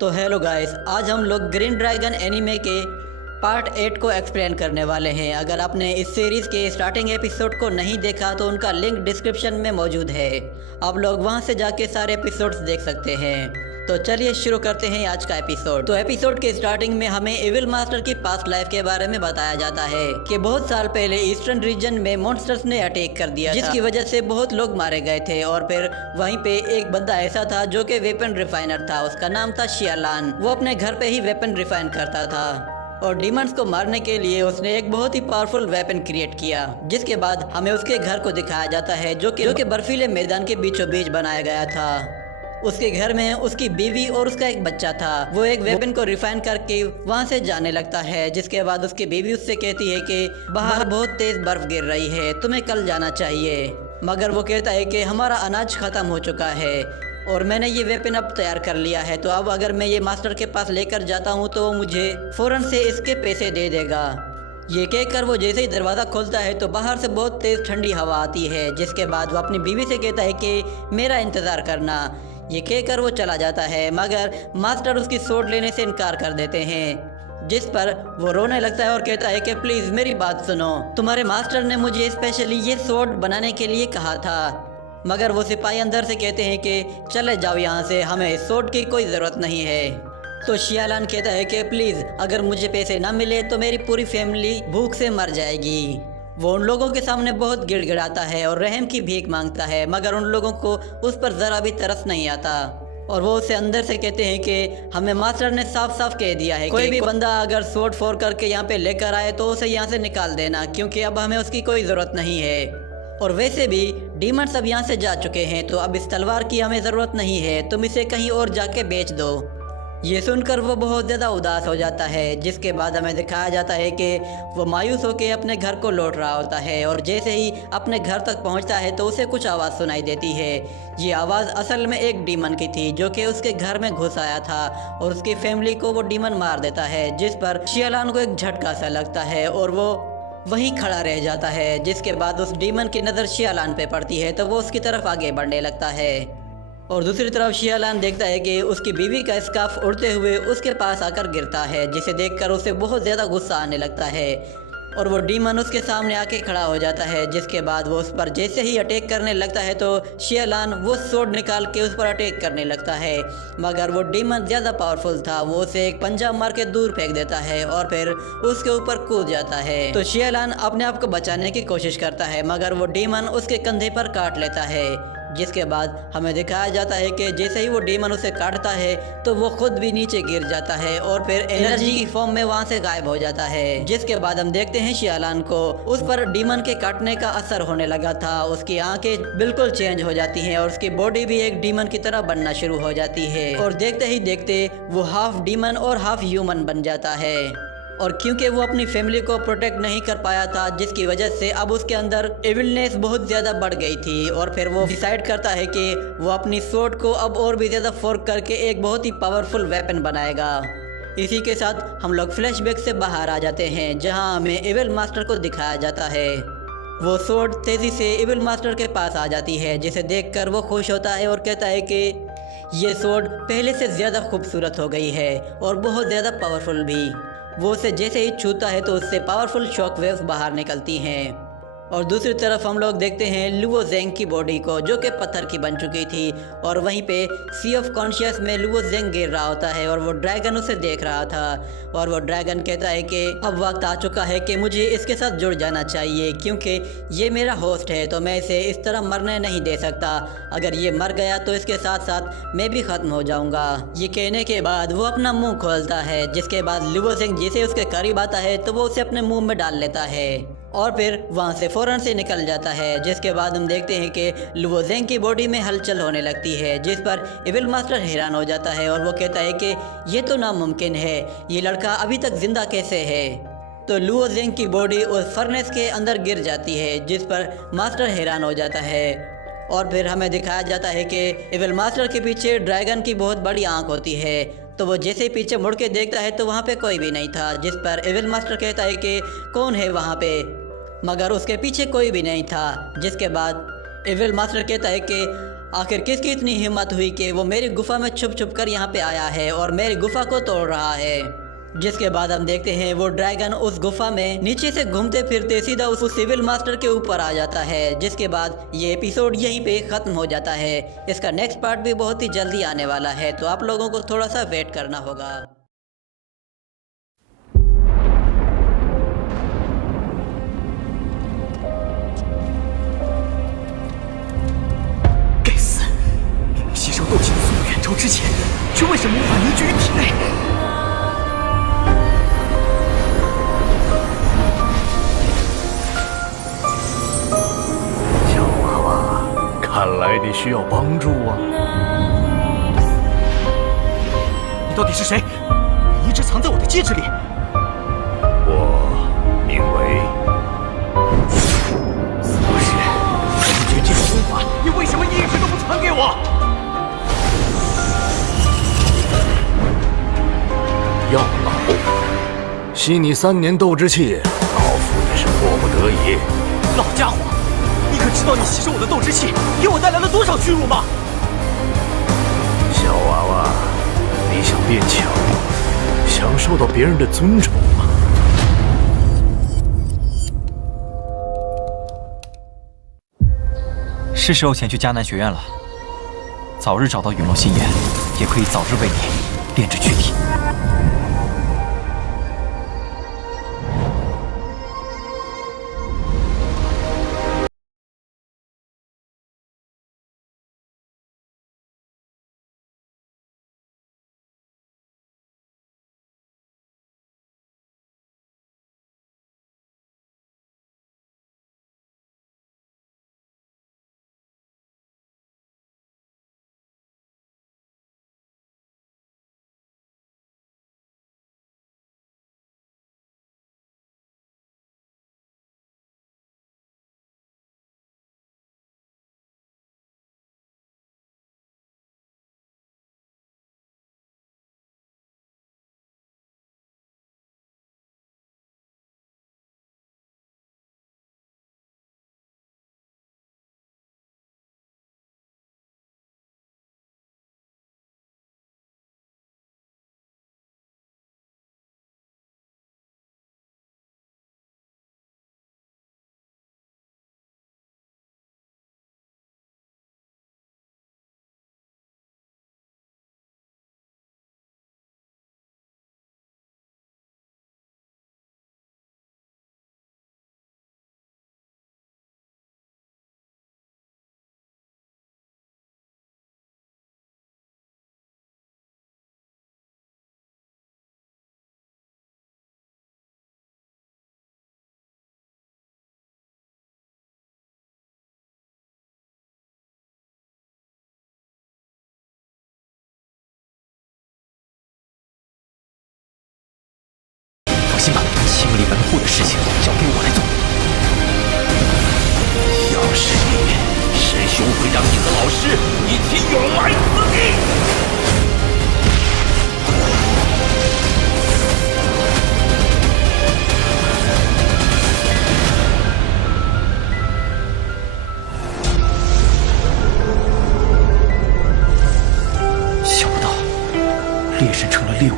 तो hello guys, आज हम लोग ग्रीन ड्रैगन एनीमे के पार्ट 8 को एक्सप्लेन करने वाले हैं। अगर आपने इस सीरीज़ के स्टार्टिंग एपिसोड को नहीं देखा तो उनका लिंक डिस्क्रिप्शन में मौजूद है, आप लोग वहां से जाके सारे एपिसोड्स देख सकते हैं। तो चलिए शुरू करते हैं आज का एपिसोड। तो एपिसोड के स्टार्टिंग में हमें एविल मास्टर की पास्ट लाइफ के बारे में बताया जाता है कि बहुत साल पहले ईस्टर्न रीजन में मॉन्स्टर्स ने अटैक कर दिया, जिसकी वजह से बहुत लोग मारे गए थे। और फिर वहीं पे एक बंदा ऐसा था जो कि वेपन रिफाइनर था, उसका नाम था शियालान। वो अपने घर पे ही वेपन रिफाइन करता था और डीमंस को मारने के लिए उसने एक बहुत ही पावरफुल वेपन क्रिएट किया। जिसके बाद हमें उसके घर को दिखाया जाता है जो कि बर्फीले मैदान के बीचों बीच बनाया गया था। उसके घर में उसकी बीवी और उसका एक बच्चा था। वो एक वेपन को रिफाइन करके वहाँ से जाने लगता है। जिसके बाद उसकी बीवी उससे कहती है कि बाहर बहुत तेज बर्फ गिर रही है, तुम्हें कल जाना चाहिए। मगर वो कहता है कि हमारा अनाज खत्म हो चुका है और मैंने ये वेपन अब तैयार कर लिया है, तो अब अगर मैं ये मास्टर के पास लेकर जाता हूँ तो वो मुझे फौरन से इसके पैसे दे देगा। ये कहकर वो जैसे ही दरवाज़ा खोलता है तो बाहर से बहुत तेज़ ठंडी हवा आती है। जिसके बाद वो अपनी बीवी से कहता है कि मेरा इंतज़ार करना। ये कहकर वो चला जाता है, मगर मास्टर उसकी सोड लेने से इनकार कर देते हैं। जिस पर वो रोने लगता है और कहता है कि प्लीज़ मेरी बात सुनो, तुम्हारे मास्टर ने मुझे स्पेशली ये सोड बनाने के लिए कहा था। मगर वो सिपाही अंदर से कहते हैं कि चले जाओ यहाँ से, हमें इस सोड की कोई ज़रूरत नहीं है। तो शियालान कहता है कि प्लीज़ अगर मुझे पैसे ना मिले तो मेरी पूरी फैमिली भूख से मर जाएगी। वो उन लोगों के सामने बहुत गिड़गिड़ाता है और रहम की भीख मांगता है, मगर उन लोगों को उस पर ज़रा भी तरस नहीं आता। और वो उसे अंदर से कहते हैं कि हमें मास्टर ने साफ साफ कह दिया है कोई भी बंदा अगर सोड फोड़ करके यहाँ पे लेकर आए तो उसे यहाँ से निकाल देना, क्योंकि अब हमें उसकी कोई ज़रूरत नहीं है। और वैसे भी डीमंस अब यहाँ से जा चुके हैं, तो अब इस तलवार की हमें ज़रूरत नहीं है, तुम इसे कहीं और जाके बेच दो। ये सुनकर वो बहुत ज़्यादा उदास हो जाता है। जिसके बाद हमें दिखाया जाता है कि वो मायूस होकर अपने घर को लौट रहा होता है और जैसे ही अपने घर तक पहुंचता है तो उसे कुछ आवाज़ सुनाई देती है। ये आवाज़ असल में एक डीमन की थी जो कि उसके घर में घुस आया था और उसकी फैमिली को वो डीमन मार देता है। जिस पर शियालान को एक झटका सा लगता है और वो वहीं खड़ा रह जाता है। जिसके बाद उस डीमन की नज़र शियालान पे पड़ती है तो वो उसकी तरफ आगे बढ़ने लगता है। और दूसरी तरफ शियालान देखता है कि उसकी बीवी का स्कार्फ उड़ते हुए उसके पास आकर गिरता है, जिसे देखकर उसे बहुत ज़्यादा गुस्सा आने लगता है और वो डीमन उसके सामने आके खड़ा हो जाता है। जिसके बाद वो उस पर जैसे ही अटैक करने लगता है तो शियालान वो सोड निकाल के उस पर अटैक करने लगता है, मगर वो डीमन ज़्यादा पावरफुल था। वो उसे एक पंजा मार के दूर फेंक देता है और फिर उसके ऊपर कूद जाता है। तो शियालान अपने आप को बचाने की कोशिश करता है, मगर वो डीमन उसके कंधे पर काट लेता है। जिसके बाद हमें दिखाया जाता है कि जैसे ही वो डीमन उसे काटता है तो वो खुद भी नीचे गिर जाता है और फिर एनर्जी की फॉर्म में वहाँ से गायब हो जाता है। जिसके बाद हम देखते हैं शियालान को उस पर डीमन के काटने का असर होने लगा था। उसकी आंखें बिल्कुल चेंज हो जाती हैं और उसकी बॉडी भी एक डीमन की तरह बनना शुरू हो जाती है और देखते ही देखते वो हाफ डीमन और हाफ ह्यूमन बन जाता है। और क्योंकि वो अपनी फैमिली को प्रोटेक्ट नहीं कर पाया था, जिसकी वजह से अब उसके अंदर एविलनेस बहुत ज़्यादा बढ़ गई थी और फिर वो डिसाइड करता है कि वो अपनी सोड को अब और भी ज़्यादा फोर्क करके एक बहुत ही पावरफुल वेपन बनाएगा। इसी के साथ हम लोग फ्लैशबैक से बाहर आ जाते हैं, जहां हमें एविल मास्टर को दिखाया जाता है। वो सोड तेज़ी से एविल मास्टर के पास आ जाती है, जिसे देखकर वो खुश होता है और कहता है कि ये सोड पहले से ज़्यादा खूबसूरत हो गई है और बहुत ज़्यादा पावरफुल भी। वो उसे जैसे ही छूता है तो उससे पावरफुल शॉक वेव्स बाहर निकलती हैं। और दूसरी तरफ हम लोग देखते हैं लुओ जेंग की बॉडी को, जो कि पत्थर की बन चुकी थी और वहीं पे सी ऑफ कॉन्शियस में लुओ जेंग गिर रहा होता है और वो ड्रैगन उसे देख रहा था। और वो ड्रैगन कहता है कि अब वक्त आ चुका है कि मुझे इसके साथ जुड़ जाना चाहिए, क्योंकि ये मेरा होस्ट है तो मैं इसे इस तरह मरने नहीं दे सकता। अगर ये मर गया तो इसके साथ साथ मैं भी ख़त्म हो जाऊंगा। ये कहने के बाद वो अपना मुंह खोलता है, जिसके बाद लुओ जेंग जैसे उसके करीब आता है तो वो उसे अपने मुंह में डाल लेता है और फिर वहाँ से फ़ौरन से निकल जाता है। जिसके बाद हम देखते हैं कि लुओ जेंग की बॉडी में हलचल होने लगती है, जिस पर एविल मास्टर हैरान हो जाता है और वो कहता है कि ये तो नामुमकिन है, ये लड़का अभी तक जिंदा कैसे है। तो लुओ जेंग की बॉडी उस फर्नेस के अंदर गिर जाती है, जिस पर मास्टर हैरान हो जाता है। और फिर हमें दिखाया जाता है कि एविल मास्टर के पीछे ड्रैगन की बहुत बड़ी आँख होती है। तो वो जैसे ही पीछे मुड़ के देखता है तो वहाँ पे कोई भी नहीं था। जिस पर एविल मास्टर कहता है कि कौन है वहाँ पे, मगर उसके पीछे कोई भी नहीं था। जिसके बाद एविल मास्टर कहता है कि आखिर किसकी इतनी हिम्मत हुई कि वो मेरी गुफा में छुप छुप कर यहाँ पे आया है और मेरी गुफा को तोड़ रहा है। जिसके बाद हम देखते हैं वो ड्रैगन उस गुफा में नीचे से घूमते फिरते सीधा उस सिविल मास्टर के ऊपर आ जाता है। जिसके बाद ये एपिसोड यहीं पे ख़त्म हो जाता है। इसका नेक्स्ट पार्ट भी बहुत ही जल्दी आने वाला है, तो आप लोगों को थोड़ा सा वेट करना होगा।吸收斗气的速度远超之前，却为什么无法凝聚于体内？小娃娃，看来你需要帮助啊！你到底是谁？你一直藏在我的戒指里。我名为不是，凝聚这个功法，你为什么一直都不传给我？ 药老，吸你3年斗之气，老夫也是迫不得已。老家伙，你可知道你吸收我的斗之气给我带来了多少屈辱吗？小娃娃，你想变强，想受到别人的尊崇吗？是时候前去迦南学院了。早日找到陨落心眼，也可以早日为你炼制躯体。 放心吧，清理门户的事情交给我来做。要是你，师兄会让你和老师一起永埋此地。想不到，猎人成了猎物。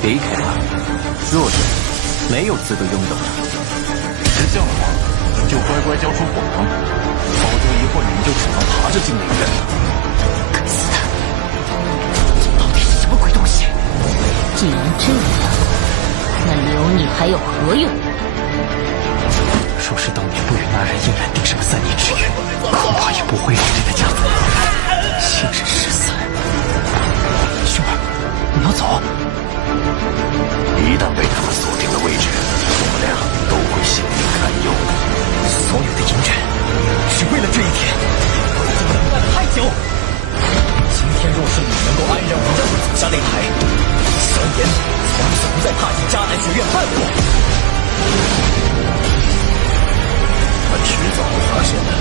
离开吧，弱者没有资格拥有。是这样的话，就乖乖交出火光，否则一会儿你们就只能爬着进内院了。该死的，这到底是什么鬼东西？既然这样，那留你还有何用？若是当年不与那人硬然定上3年之约，恐怕也不会连累的家族。现身失散，兄儿，你要走？ 一旦被他们锁定了位置，我们俩都会性命堪忧。所有的隐忍，只为了这一天，我已经等待了太久。今天若是你能够安然无恙地走下擂台，萧炎从此不再踏进迦南学院半步。他迟早会发现的。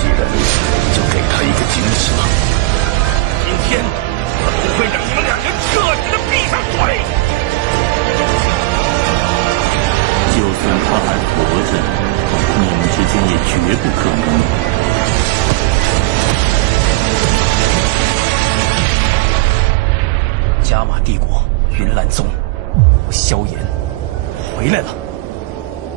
既然如此，就给他一个惊喜吧。天，我不会让你们两人彻底的闭上嘴。就算他还活着，你们之间也绝不可能。加玛帝国云岚宗，萧炎回来了。